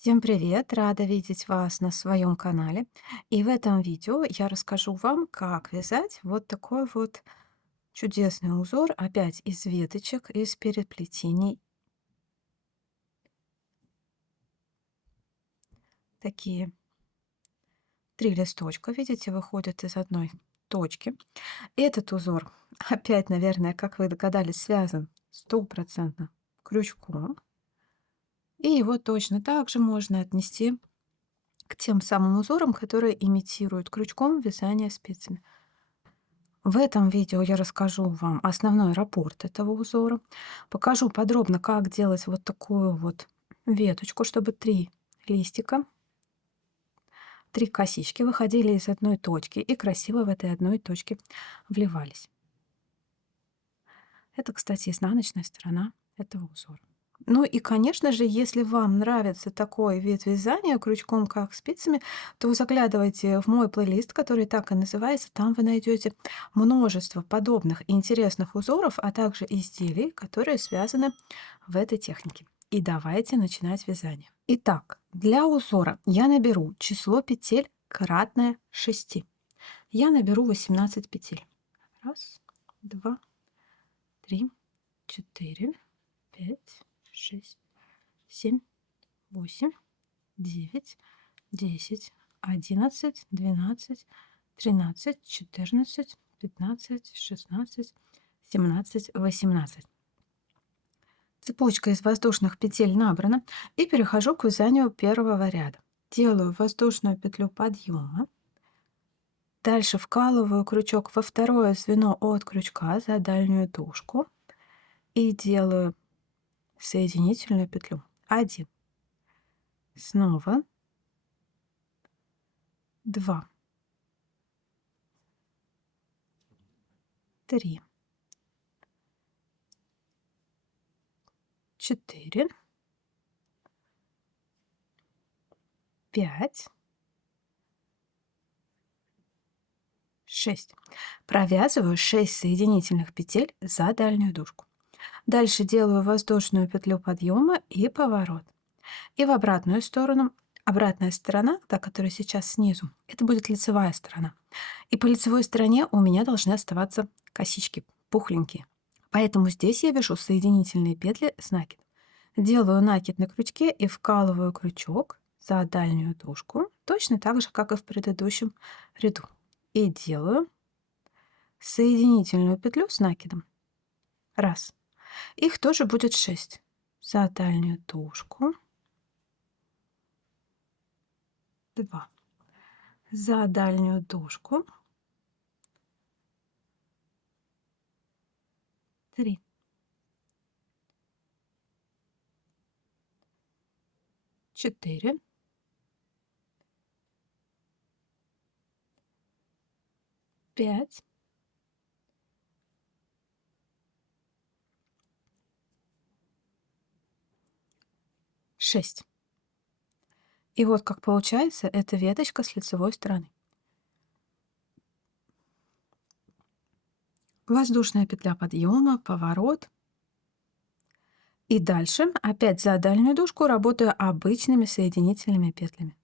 Всем привет! Рада видеть вас на своем канале. И в этом видео я расскажу вам, как вязать вот такой вот чудесный узор, опять из веточек, из переплетений. Такие 3 листочка, видите, выходят из одной точки. Этот узор, опять, наверное, как вы догадались, связан стопроцентно крючком. И его точно так же можно отнести к тем самым узорам, которые имитируют крючком вязание спицами. В этом видео я расскажу вам основной раппорт этого узора, покажу подробно, как делать вот такую вот веточку, чтобы 3 листика, 3 косички выходили из одной точки и красиво в этой одной точке вливались. Это, кстати, изнаночная сторона этого узора. Ну и, конечно же, если вам нравится такой вид вязания крючком, как спицами, то заглядывайте в мой плейлист, который так и называется. Там вы найдете множество подобных интересных узоров, а также изделий, которые связаны в этой технике. И давайте начинать вязание. Итак, для узора я наберу число петель кратное 6. Я наберу 18 петель. Раз, два, 3, 4, 5, 6, 7, 8, 9, 10, 11, 12, 13, 14, 15, 16, 17, 18. Цепочка из воздушных петель набрана, и перехожу к вязанию первого ряда. Делаю воздушную петлю подъема. Дальше вкалываю крючок во второе звено от крючка за дальнюю дужку и делаю соединительную петлю. 1, снова 2, 3, 4, 5, 6. Провязываю 6 соединительных петель за дальнюю дужку. Дальше делаю воздушную петлю подъема и поворот. И в обратную сторону. Обратная сторона, та, которая сейчас снизу, это будет лицевая сторона. И по лицевой стороне у меня должны оставаться косички пухленькие. Поэтому здесь я вяжу соединительные петли с накидом. Делаю накид на крючке и вкалываю крючок за дальнюю дужку, точно так же, как и в предыдущем ряду. И делаю соединительную петлю с накидом. Раз. Их тоже будет 6. За дальнюю дужку. 2. За дальнюю дужку. 3. 4. 5. 6. И вот как получается эта веточка с лицевой стороны. Воздушная петля подъема, поворот. И дальше опять за дальнюю дужку работаю обычными соединительными петлями.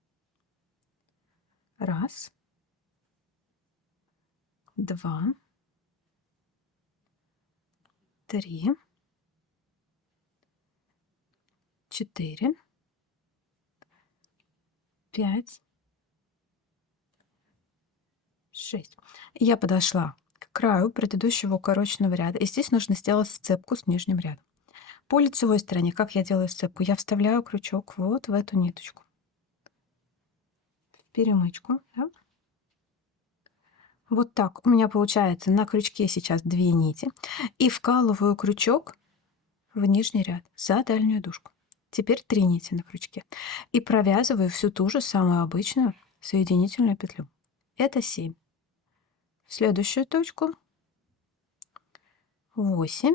Раз, 2, 3, 4, 5, 6. Я подошла к краю предыдущего укороченного ряда, и здесь нужно сделать сцепку с нижним рядом. По лицевой стороне, как я делаю сцепку? Я вставляю крючок вот в эту ниточку, в перемычку. Да? Вот так у меня получается на крючке сейчас 2 нити. И вкалываю крючок в нижний ряд за дальнюю дужку. Теперь 3 нити на крючке. И провязываю всю ту же самую обычную соединительную петлю. Это 7. В следующую точку 8,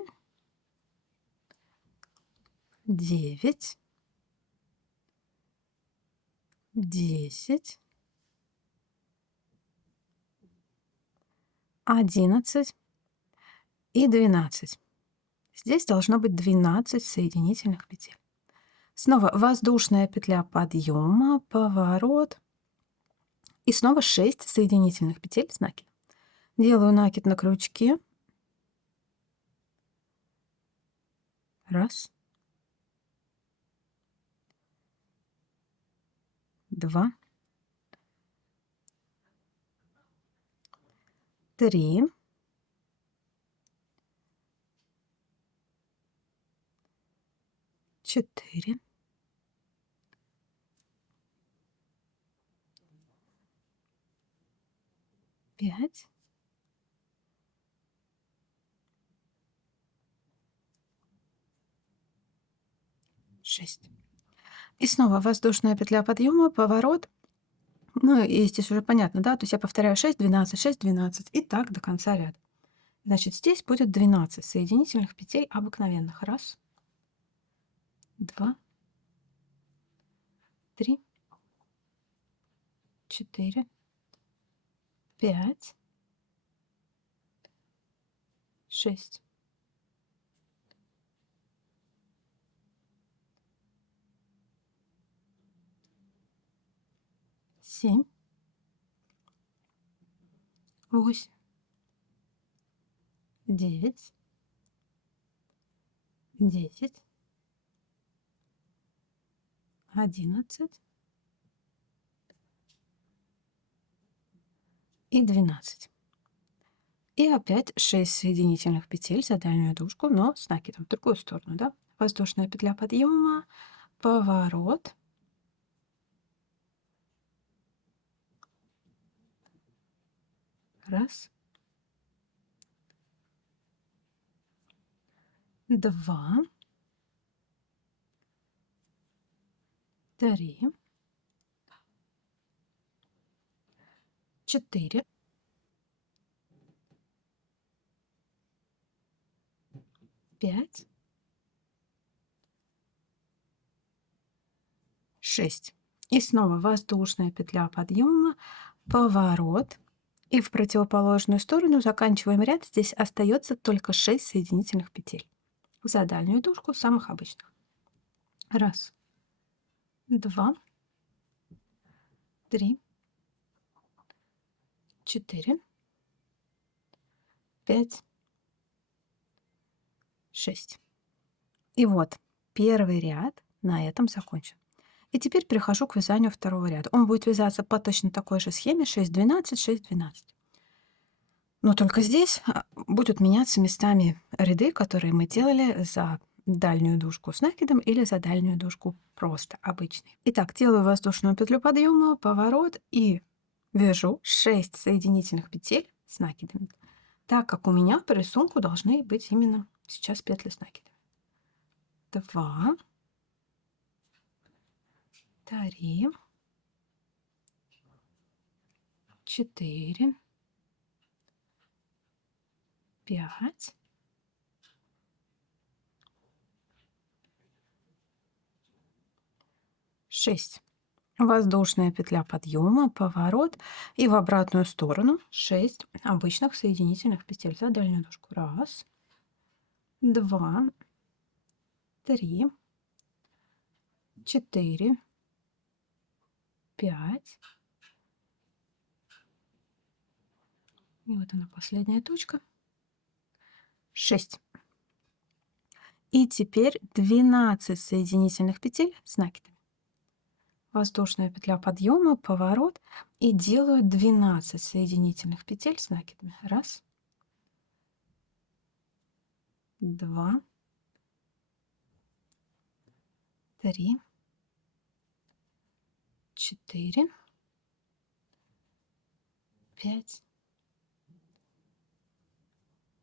9, 10, 11 и 12. Здесь должно быть 12 соединительных петель. Снова воздушная петля подъема, поворот. И снова 6 соединительных петель с накидом. Делаю накид на крючке. Раз. 2. 3. 4. 5. 6. И снова воздушная петля подъема, поворот. Ну и здесь уже понятно, да? То есть я повторяю 6, 12, 6, 12 и так до конца ряда. Значит, здесь будет 12 соединительных петель обыкновенных. Раз, 2, 3, 4, 5, 6, 7, 8, 9, 10, 11 и 12. И опять 6 соединительных петель за дальнюю дужку, но с накидом в другую сторону, да? Воздушная петля подъема, поворот. Раз, 2, 3, 4, 5, 6. И снова воздушная петля подъема, поворот. И в противоположную сторону заканчиваем ряд. Здесь остается только 6 соединительных петель за дальнюю дужку самых обычных. Раз, 2, 3, 4, 5, 6. И вот первый ряд на этом закончен. И теперь перехожу к вязанию второго ряда. Он будет вязаться по точно такой же схеме 6, 12, 6, 12. Но только здесь будут меняться местами ряды, которые мы делали за дальнюю дужку с накидом или за дальнюю дужку просто обычный. Итак, делаю воздушную петлю подъема, поворот и вяжу 6 соединительных петель с накидами, так как у меня по рисунку должны быть именно сейчас петли с накидом. 2, 3, 4, 5, 6. Воздушная петля подъема, поворот и в обратную сторону 6 обычных соединительных петель за дальнюю дужку. Раз, 2, 3, 4, 5. И вот она последняя точка. 6. И теперь 12 соединительных петель с накидами. Воздушная петля подъема, поворот и делаю 12 соединительных петель с накидами. Раз, 2, 3, 4, 5,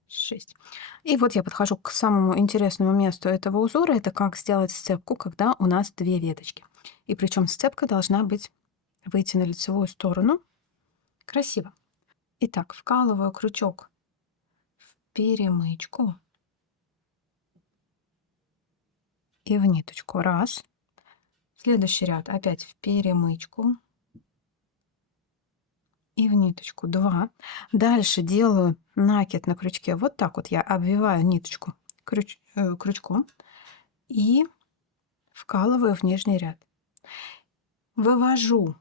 6. И вот я подхожу к самому интересному месту этого узора. Это как сделать сцепку, когда у нас две веточки. И причем сцепка должна выйти на лицевую сторону. Красиво. Итак, вкалываю крючок в перемычку и в ниточку. Раз. Следующий ряд опять в перемычку и в ниточку. 2. Дальше делаю накид на крючке. Вот так вот я обвиваю ниточку крючком и вкалываю в нижний ряд, вывожу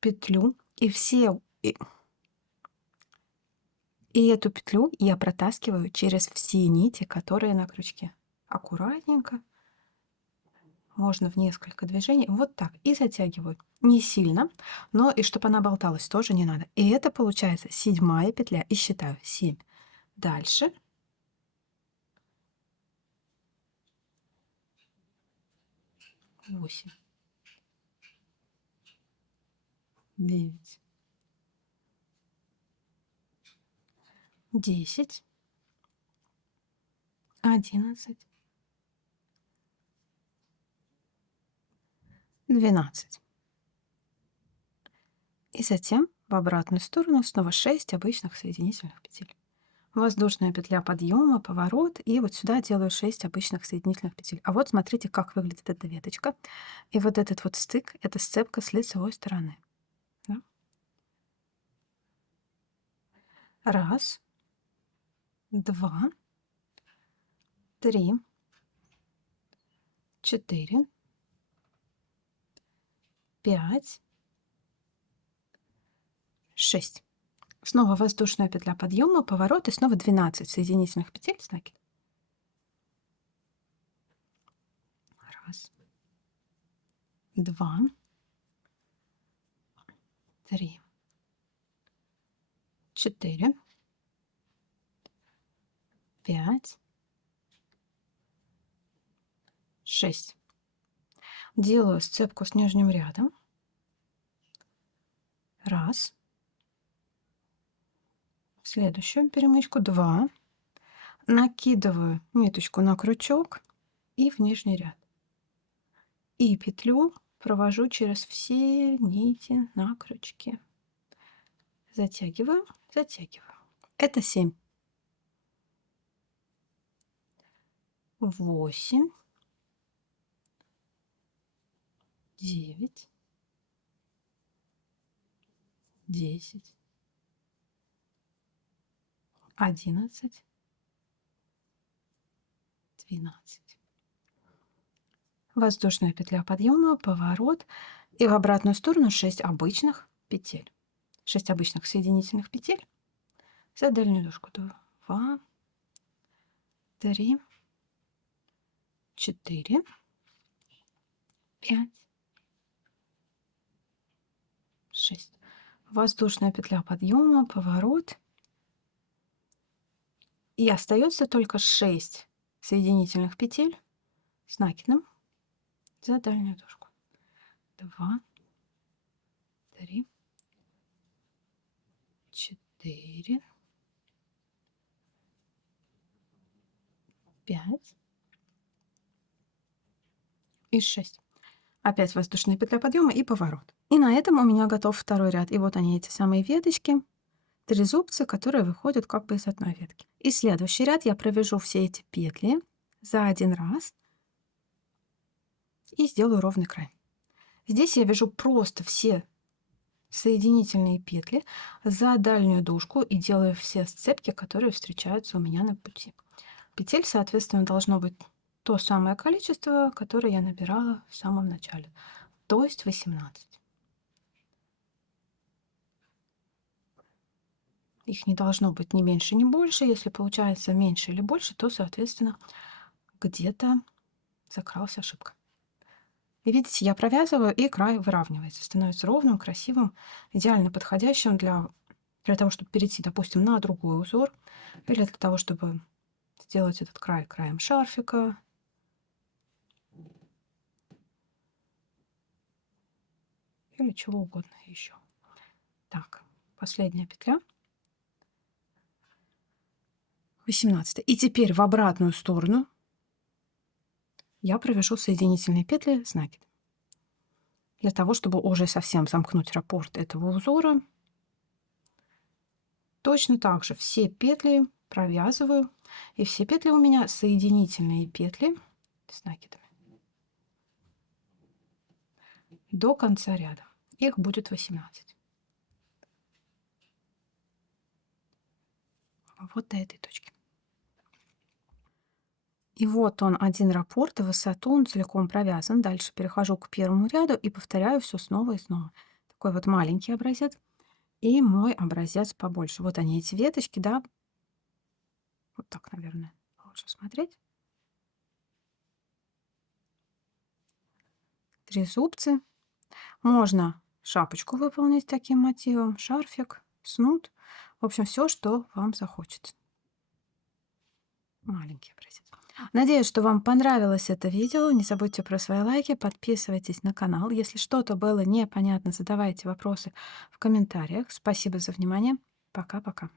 петлю и эту петлю я протаскиваю через все нити, которые на крючке. Аккуратненько, можно в несколько движений, вот так, и затягиваю. Не сильно, но и чтобы она болталась тоже не надо. И это получается 7-я петля, и считаю 7. Дальше 8, 9, 10, 11, 12. И затем в обратную сторону снова 6 обычных соединительных петель. Воздушная петля подъема, поворот, и вот сюда делаю 6 обычных соединительных петель. А вот смотрите, как выглядит эта веточка. И вот этот вот стык — это сцепка с лицевой стороны. Да? Раз, два, три, 4, 5, 6. Снова воздушная петля подъема, поворот, и снова 12 соединительных петель с накидом. Раз, два, три, 4, 5, 6. Делаю сцепку с нижним рядом. Раз. Следующую перемычку 2. Накидываю ниточку на крючок и в нижний ряд. И петлю провожу через все нити на крючке. Затягиваю, затягиваю. Это 7. 8, 9, 10, 11, 12. Воздушная петля подъема, поворот, и в обратную сторону 6 обычных петель. 6 обычных соединительных петель за дальнюю дужку. 2, 3, 4, 5, 6. Воздушная петля подъема, поворот. И остается только 6 соединительных петель с накидом за дальнюю дужку. 2, 3, 4, 5 и 6. Опять воздушная петля подъема и поворот. И на этом у меня готов второй ряд. И вот они, эти самые веточки, трезубцы, которые выходят как бы из одной ветки. И следующий ряд я провяжу все эти петли за один раз и сделаю ровный край. Здесь я вяжу просто все соединительные петли за дальнюю дужку и делаю все сцепки, которые встречаются у меня на пути. Петель, соответственно, должно быть то самое количество, которое я набирала в самом начале, то есть 18. Их не должно быть ни меньше, ни больше. Если получается меньше или больше, то, соответственно, где-то закралась ошибка. И видите, я провязываю, и край выравнивается, становится ровным, красивым, идеально подходящим для того, чтобы перейти, допустим, на другой узор, или для того, чтобы сделать этот край краем шарфика. Или чего угодно еще. Так, последняя петля. 18. И теперь в обратную сторону я провяжу соединительные петли с накидом. Для того, чтобы уже совсем замкнуть раппорт этого узора, точно так же все петли провязываю. И все петли у меня соединительные петли с накидами до конца ряда. Их будет 18. Вот до этой точки. И вот он, один раппорт, в высоту, он целиком провязан. Дальше перехожу к первому ряду и повторяю все снова и снова. Такой вот маленький образец и мой образец побольше. Вот они, эти веточки, да, вот так, наверное, лучше смотреть. Трезубцы. Можно шапочку выполнить таким мотивом, шарфик, снуд. В общем, все, что вам захочется. Маленький образец. Надеюсь, что вам понравилось это видео. Не забудьте про свои лайки, подписывайтесь на канал. Если что-то было непонятно, задавайте вопросы в комментариях. Спасибо за внимание. Пока-пока.